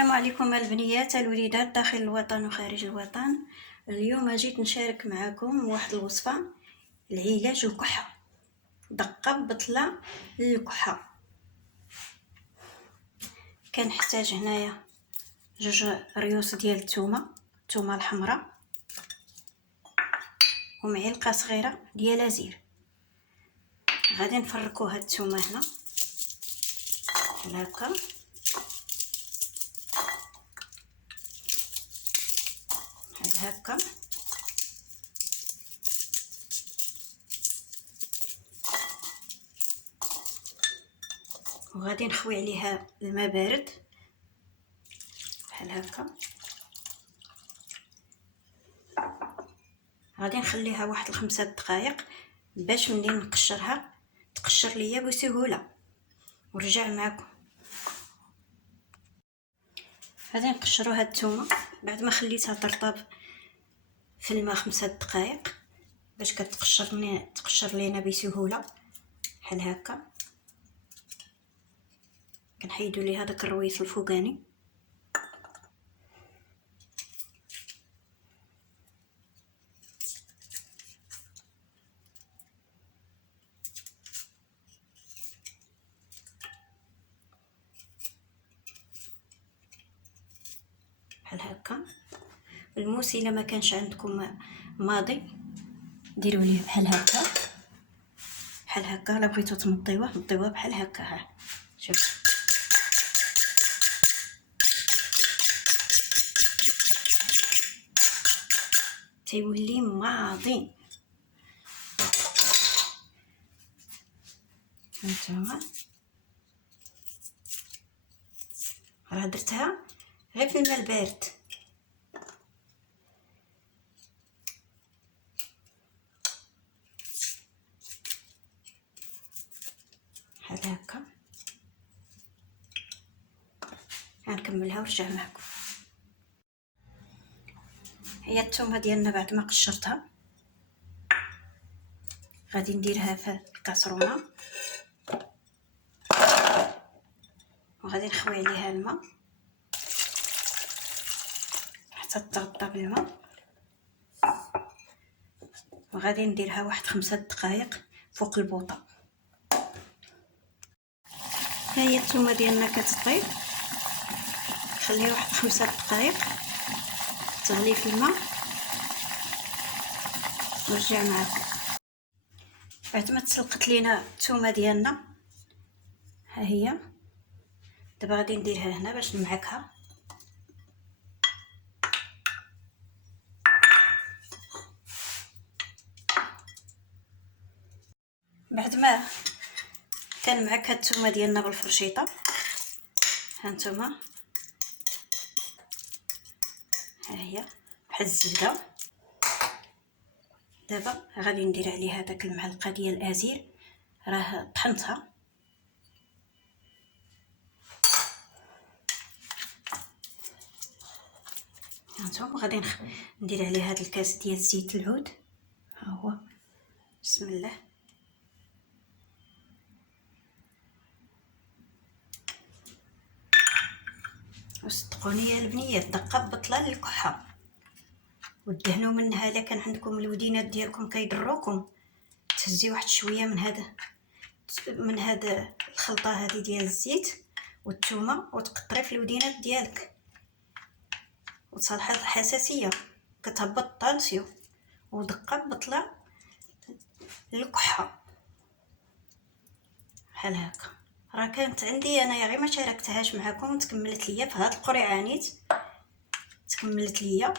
السلام عليكم البنيات الوليدات داخل الوطن وخارج الوطن. اليوم جيت نشارك معكم واحد الوصفة لعلاج الكحة، دقة بطلة للكحة. كنحتاج هنايا 2 ريوس ديال الثومه الحمراء ومعلقه صغيره ديال الزير. غادي نفركو هاد الثومه هنا بحال هكا، بحال هكا. وغادي نخوي عليها الماء بارد بحال هكا. غادي نخليها واحد 5 دقائق باش منين نقشرها تقشر ليا بسهوله. ورجع معكم. غادي نقشروا هاد الثومه بعد ما خليتها ترطب في الماء 5 دقائق باش تقشر لينا بسهوله بحال هكا. كنحيدوا ليها داك الرويس الفوقاني. بحال هكا. الموس الا ما كانش عندكم ماضي ديروا ليه بحال هكا، بحال هكا. الا بغيتو تمطيوه بحال هكا. ها شوف، تيولي ماضي. هانتوما راه درتها غير في الماء البارد. بحال هكا. غنكملها ونرجع معكم. هي الثومه ديالنا بعد ما قشرتها غادي نديرها في الكاسرونه وغادي نخوي عليها الماء حتى تغطى بالماء. وغادي نديرها واحد 5 دقائق فوق البوطه. ها هي الثومه ديالنا كتطيب، خليها واحد 5 دقائق تغلي في الماء ونرجع معكم. بعد ما تسلقت لينا الثومه ديالنا، ها هي. دابا غادي نديرها هنا باش نمعكها. بعد ما كنمعك هاد الثومه ديالنا بالفرشيطه، هانتوما ها هي بحال الزبده. دابا غادي ندير عليها داك المعلقه ديال الازير، راه طحنتها. هانتوما غادي ندير عليها هاد الكاس ديال زيت العود. ها هو، بسم الله. وصدقوني يا البنيات، دقه بطله للكحه. ودهنوا منها الا كان عندكم الودينات ديالكم كيضروكم، تهزي واحد شويه من هذا الخلطه هذه ديال الزيت والثومه وتقطري في الودينات ديالك وتصالح الحساسيه، كتهبط الطانسيو. ودقه بطله للكحه بحال هكا. راه كانت عندي انايا غير ما شاركتهاش معكم، تكملت ليا في هاد القريعانيت، تكملت ليا.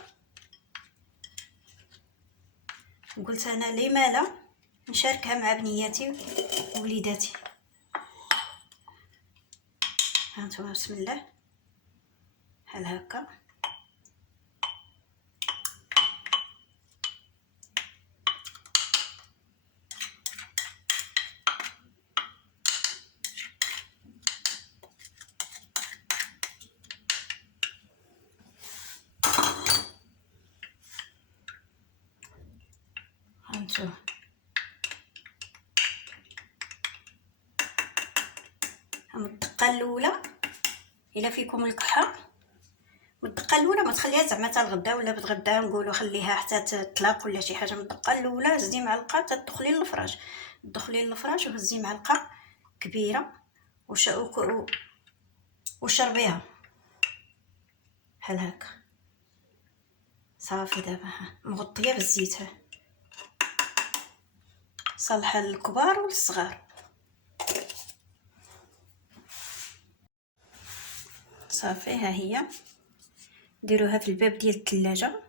وقلت انا ليه لا نشاركها مع بنياتي ووليداتي. هانتوما بسم الله بحال هكا. هانتوما الدقه الاولى الا فيكم الكحه والدقه الاولى ما تخليها زعما حتى الغدا، ولا بتغدا نقولوا خليها حتى تطلق ولا شي حاجه. من الدقه الاولى هزي معلقه تدخلي للفراش، تدخلي للفراش وهزي معلقه كبيره وشربيها بحال هكا صافي. دابا مغطيه بالزيت، صالحه للكبار والصغار. صافي ها هي، ديروها في الباب ديال الثلاجه.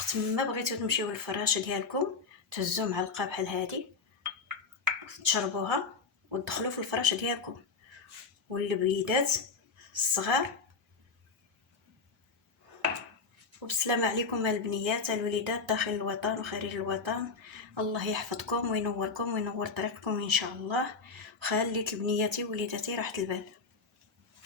وقت ما بغيتو تمشيو للفراش ديالكم تهزوا معلقه بحال هادي تشربوها وتدخلوا في الفراش ديالكم. والوليدات الصغار، وبسلامة عليكم البنيات الوليدات داخل الوطن وخارج الوطن. الله يحفظكم وينوركم وينور طريقكم ان شاء الله. خليت البنياتي ووليداتي راحة البال.